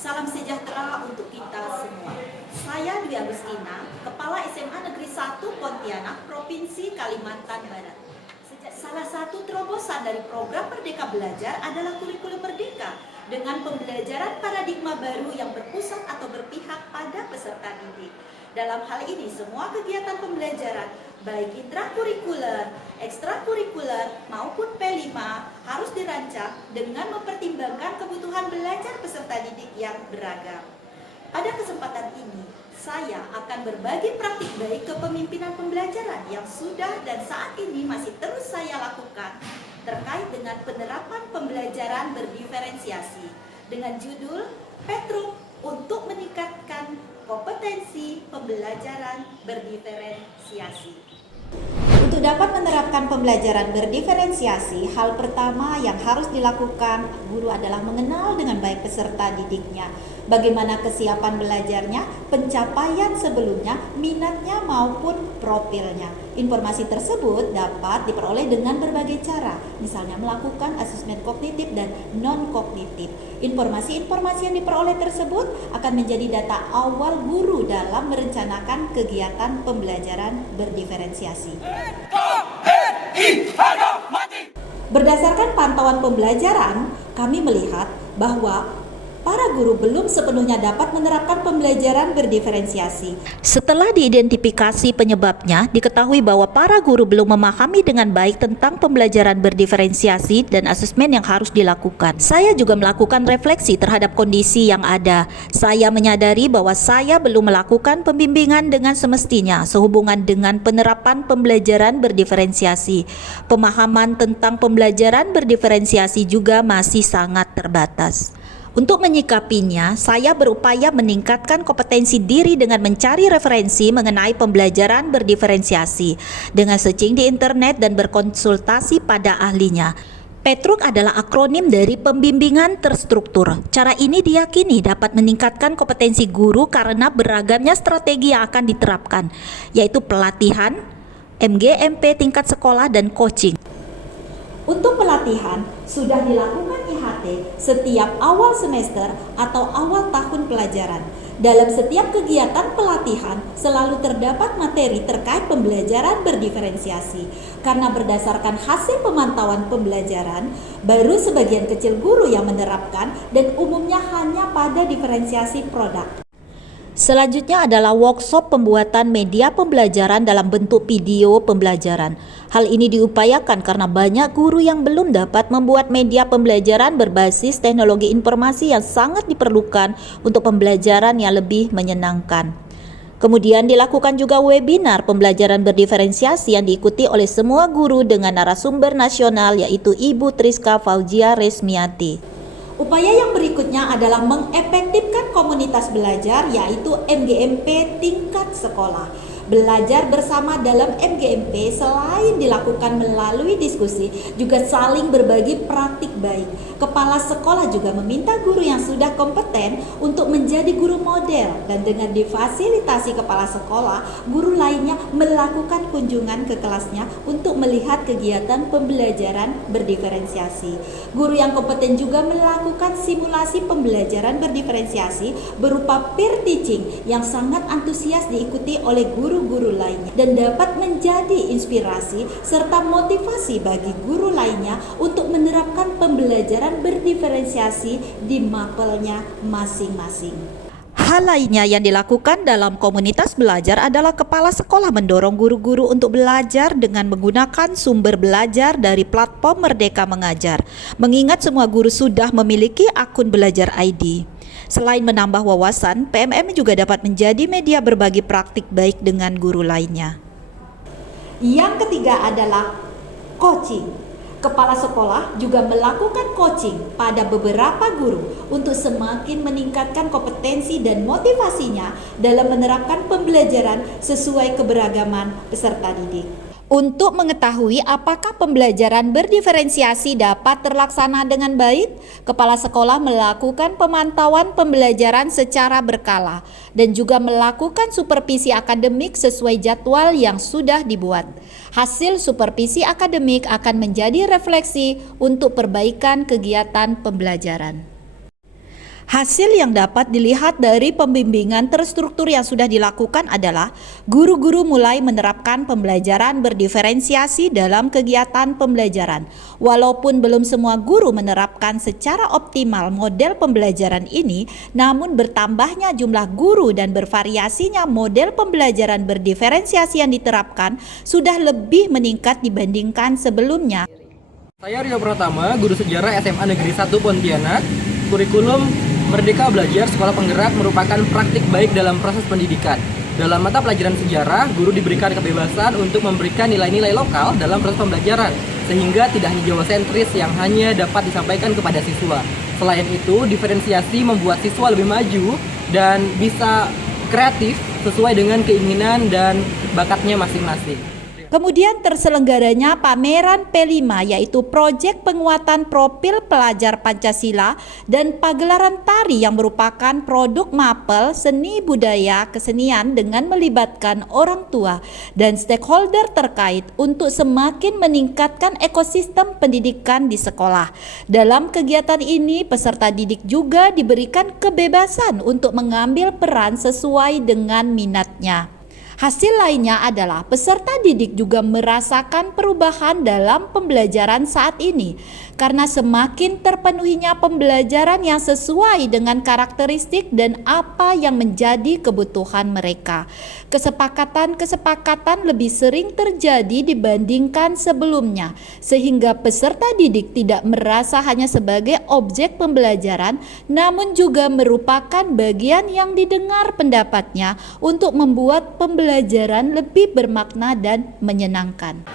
Salam sejahtera untuk kita semua. Saya Dwi Agustina, Kepala SMA Negeri 1 Pontianak, Provinsi Kalimantan Barat. Salah satu terobosan dari program Merdeka Belajar adalah kurikulum Merdeka dengan pembelajaran paradigma baru yang berpusat atau berpihak pada peserta didik. Dalam hal ini, semua kegiatan pembelajaran, baik intrakurikuler, ekstrakurikuler, maupun P5 harus dirancang dengan mempertimbangkan kebutuhan belajar peserta didik yang beragam. Pada kesempatan ini, saya akan berbagi praktik baik kepemimpinan pembelajaran yang sudah dan saat ini masih terus saya lakukan terkait dengan penerapan pembelajaran berdiferensiasi dengan judul Petruk untuk meningkatkan kompetensi pembelajaran berdiferensiasi. Untuk dapat menerapkan pembelajaran berdiferensiasi, hal pertama yang harus dilakukan guru adalah mengenal dengan baik peserta didiknya. Bagaimana kesiapan belajarnya, pencapaian sebelumnya, minatnya maupun profilnya. Informasi tersebut dapat diperoleh dengan berbagai cara, misalnya melakukan asesmen kognitif dan non-kognitif. Informasi-informasi yang diperoleh tersebut akan menjadi data awal guru dalam merencanakan kegiatan pembelajaran berdiferensiasi. Berdasarkan pantauan pembelajaran, kami melihat bahwa para guru belum sepenuhnya dapat menerapkan pembelajaran berdiferensiasi. Setelah diidentifikasi penyebabnya, diketahui bahwa para guru belum memahami dengan baik tentang pembelajaran berdiferensiasi dan asesmen yang harus dilakukan. Saya juga melakukan refleksi terhadap kondisi yang ada. Saya menyadari bahwa saya belum melakukan pembimbingan dengan semestinya sehubungan dengan penerapan pembelajaran berdiferensiasi. Pemahaman tentang pembelajaran berdiferensiasi juga masih sangat terbatas. Untuk menyikapinya, saya berupaya meningkatkan kompetensi diri dengan mencari referensi mengenai pembelajaran berdiferensiasi dengan searching di internet dan berkonsultasi pada ahlinya. Petruk adalah akronim dari pembimbingan terstruktur. Cara ini diyakini dapat meningkatkan kompetensi guru karena beragamnya strategi yang akan diterapkan, yaitu pelatihan, MGMP tingkat sekolah, dan coaching. Untuk pelatihan, sudah dilakukan IHT setiap awal semester atau awal tahun pelajaran. Dalam setiap kegiatan pelatihan, selalu terdapat materi terkait pembelajaran berdiferensiasi. Karena berdasarkan hasil pemantauan pembelajaran, baru sebagian kecil guru yang menerapkan dan umumnya hanya pada diferensiasi produk. Selanjutnya adalah workshop pembuatan media pembelajaran dalam bentuk video pembelajaran. Hal ini diupayakan karena banyak guru yang belum dapat membuat media pembelajaran berbasis teknologi informasi yang sangat diperlukan untuk pembelajaran yang lebih menyenangkan. Kemudian dilakukan juga webinar pembelajaran berdiferensiasi yang diikuti oleh semua guru dengan narasumber nasional, yaitu Ibu Triska Fauzia Resmiati. Upaya yang berikutnya adalah mengefektifkan komunitas belajar, yaitu MGMP tingkat sekolah. Belajar bersama dalam MGMP selain dilakukan melalui diskusi, juga saling berbagi praktik baik. Kepala sekolah juga meminta guru yang sudah kompeten untuk menjadi guru model, dan dengan difasilitasi kepala sekolah, guru lainnya melakukan kunjungan ke kelasnya untuk melihat kegiatan pembelajaran berdiferensiasi. Guru yang kompeten juga melakukan simulasi pembelajaran berdiferensiasi berupa peer teaching yang sangat antusias diikuti oleh guru-guru lainnya dan dapat menjadi inspirasi serta motivasi bagi guru lainnya untuk menerapkan pembelajaran berdiferensiasi di mapelnya masing-masing. Hal lainnya yang dilakukan dalam komunitas belajar adalah kepala sekolah mendorong guru-guru untuk belajar dengan menggunakan sumber belajar dari platform Merdeka Mengajar, mengingat semua guru sudah memiliki akun Belajar ID. Selain menambah wawasan, PMM juga dapat menjadi media berbagi praktik baik dengan guru lainnya. Yang ketiga adalah coaching. Kepala sekolah juga melakukan coaching pada beberapa guru untuk semakin meningkatkan kompetensi dan motivasinya dalam menerapkan pembelajaran sesuai keberagaman peserta didik. Untuk mengetahui apakah pembelajaran berdiferensiasi dapat terlaksana dengan baik, kepala sekolah melakukan pemantauan pembelajaran secara berkala dan juga melakukan supervisi akademik sesuai jadwal yang sudah dibuat. Hasil supervisi akademik akan menjadi refleksi untuk perbaikan kegiatan pembelajaran. Hasil yang dapat dilihat dari pembimbingan terstruktur yang sudah dilakukan adalah guru-guru mulai menerapkan pembelajaran berdiferensiasi dalam kegiatan pembelajaran. Walaupun belum semua guru menerapkan secara optimal model pembelajaran ini, namun bertambahnya jumlah guru dan bervariasinya model pembelajaran berdiferensiasi yang diterapkan sudah lebih meningkat dibandingkan sebelumnya. Saya Rio Pratama, guru sejarah SMA Negeri 1 Pontianak. Kurikulum Merdeka Belajar Sekolah Penggerak merupakan praktik baik dalam proses pendidikan. Dalam mata pelajaran sejarah, guru diberikan kebebasan untuk memberikan nilai-nilai lokal dalam proses pembelajaran, sehingga tidak hanya Jawa sentris yang hanya dapat disampaikan kepada siswa. Selain itu, diferensiasi membuat siswa lebih maju dan bisa kreatif sesuai dengan keinginan dan bakatnya masing-masing. Kemudian terselenggaranya pameran P5 yaitu proyek penguatan profil pelajar Pancasila dan pagelaran tari yang merupakan produk mapel seni budaya kesenian dengan melibatkan orang tua dan stakeholder terkait untuk semakin meningkatkan ekosistem pendidikan di sekolah. Dalam kegiatan ini peserta didik juga diberikan kebebasan untuk mengambil peran sesuai dengan minatnya. Hasil lainnya adalah peserta didik juga merasakan perubahan dalam pembelajaran saat ini karena semakin terpenuhinya pembelajaran yang sesuai dengan karakteristik dan apa yang menjadi kebutuhan mereka. Kesepakatan lebih sering terjadi dibandingkan sebelumnya sehingga peserta didik tidak merasa hanya sebagai objek pembelajaran namun juga merupakan bagian yang didengar pendapatnya untuk membuat pembelajaran lebih bermakna dan menyenangkan.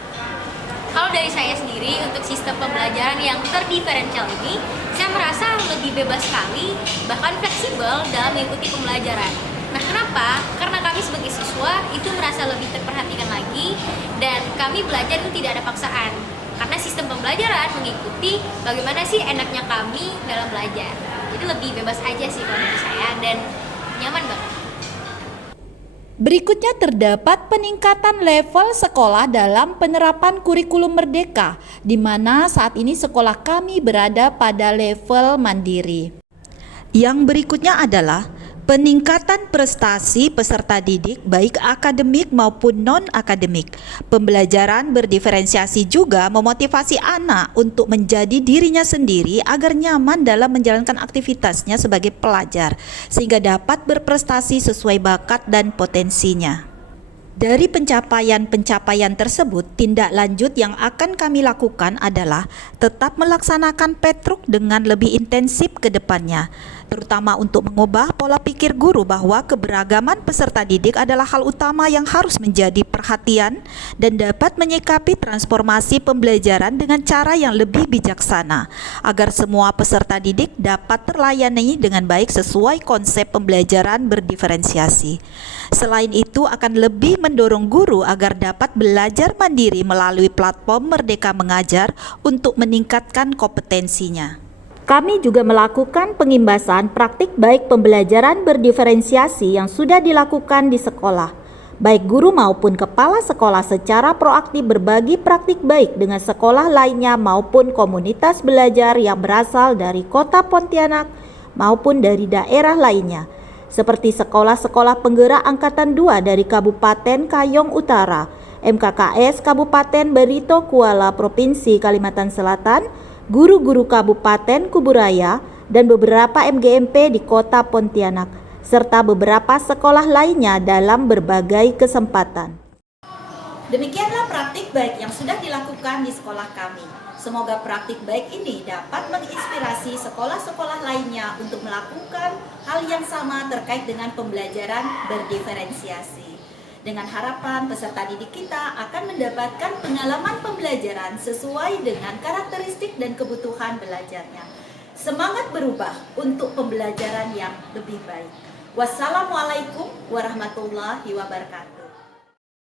Kalau dari saya sendiri untuk sistem pembelajaran yang terdiferensial ini, saya merasa lebih bebas sekali, bahkan fleksibel dalam mengikuti pembelajaran. Nah, kenapa? Karena kami sebagai siswa itu merasa lebih terperhatikan lagi dan kami belajar itu tidak ada paksaan. Karena sistem pembelajaran mengikuti bagaimana sih enaknya kami dalam belajar. Jadi lebih bebas aja sih kalau menurut saya dan nyaman banget. Berikutnya terdapat peningkatan level sekolah dalam penerapan kurikulum merdeka, di mana saat ini sekolah kami berada pada level mandiri. Yang berikutnya adalah peningkatan prestasi peserta didik baik akademik maupun non-akademik. Pembelajaran berdiferensiasi juga memotivasi anak untuk menjadi dirinya sendiri agar nyaman dalam menjalankan aktivitasnya sebagai pelajar, sehingga dapat berprestasi sesuai bakat dan potensinya. Dari pencapaian-pencapaian tersebut, tindak lanjut yang akan kami lakukan adalah tetap melaksanakan Petruk dengan lebih intensif ke depannya, terutama untuk mengubah pola pikir guru bahwa keberagaman peserta didik adalah hal utama yang harus menjadi perhatian dan dapat menyikapi transformasi pembelajaran dengan cara yang lebih bijaksana, agar semua peserta didik dapat terlayani dengan baik sesuai konsep pembelajaran berdiferensiasi. Selain itu akan lebih mendorong guru agar dapat belajar mandiri melalui platform Merdeka Mengajar untuk meningkatkan kompetensinya. Kami juga melakukan pengimbasan praktik baik pembelajaran berdiferensiasi yang sudah dilakukan di sekolah. Baik guru maupun kepala sekolah secara proaktif berbagi praktik baik dengan sekolah lainnya maupun komunitas belajar yang berasal dari kota Pontianak maupun dari daerah lainnya, seperti sekolah-sekolah penggerak Angkatan 2 dari Kabupaten Kayong Utara, MKKS Kabupaten Barito Kuala Provinsi Kalimantan Selatan, guru-guru Kabupaten Kuburaya, dan beberapa MGMP di kota Pontianak, serta beberapa sekolah lainnya dalam berbagai kesempatan. Demikianlah praktik baik yang sudah dilakukan di sekolah kami. Semoga praktik baik ini dapat menginspirasi sekolah-sekolah lainnya untuk melakukan hal yang sama terkait dengan pembelajaran berdiferensiasi. Dengan harapan peserta didik kita akan mendapatkan pengalaman pembelajaran sesuai dengan karakteristik dan kebutuhan belajarnya. Semangat berubah untuk pembelajaran yang lebih baik. Wassalamualaikum warahmatullahi wabarakatuh.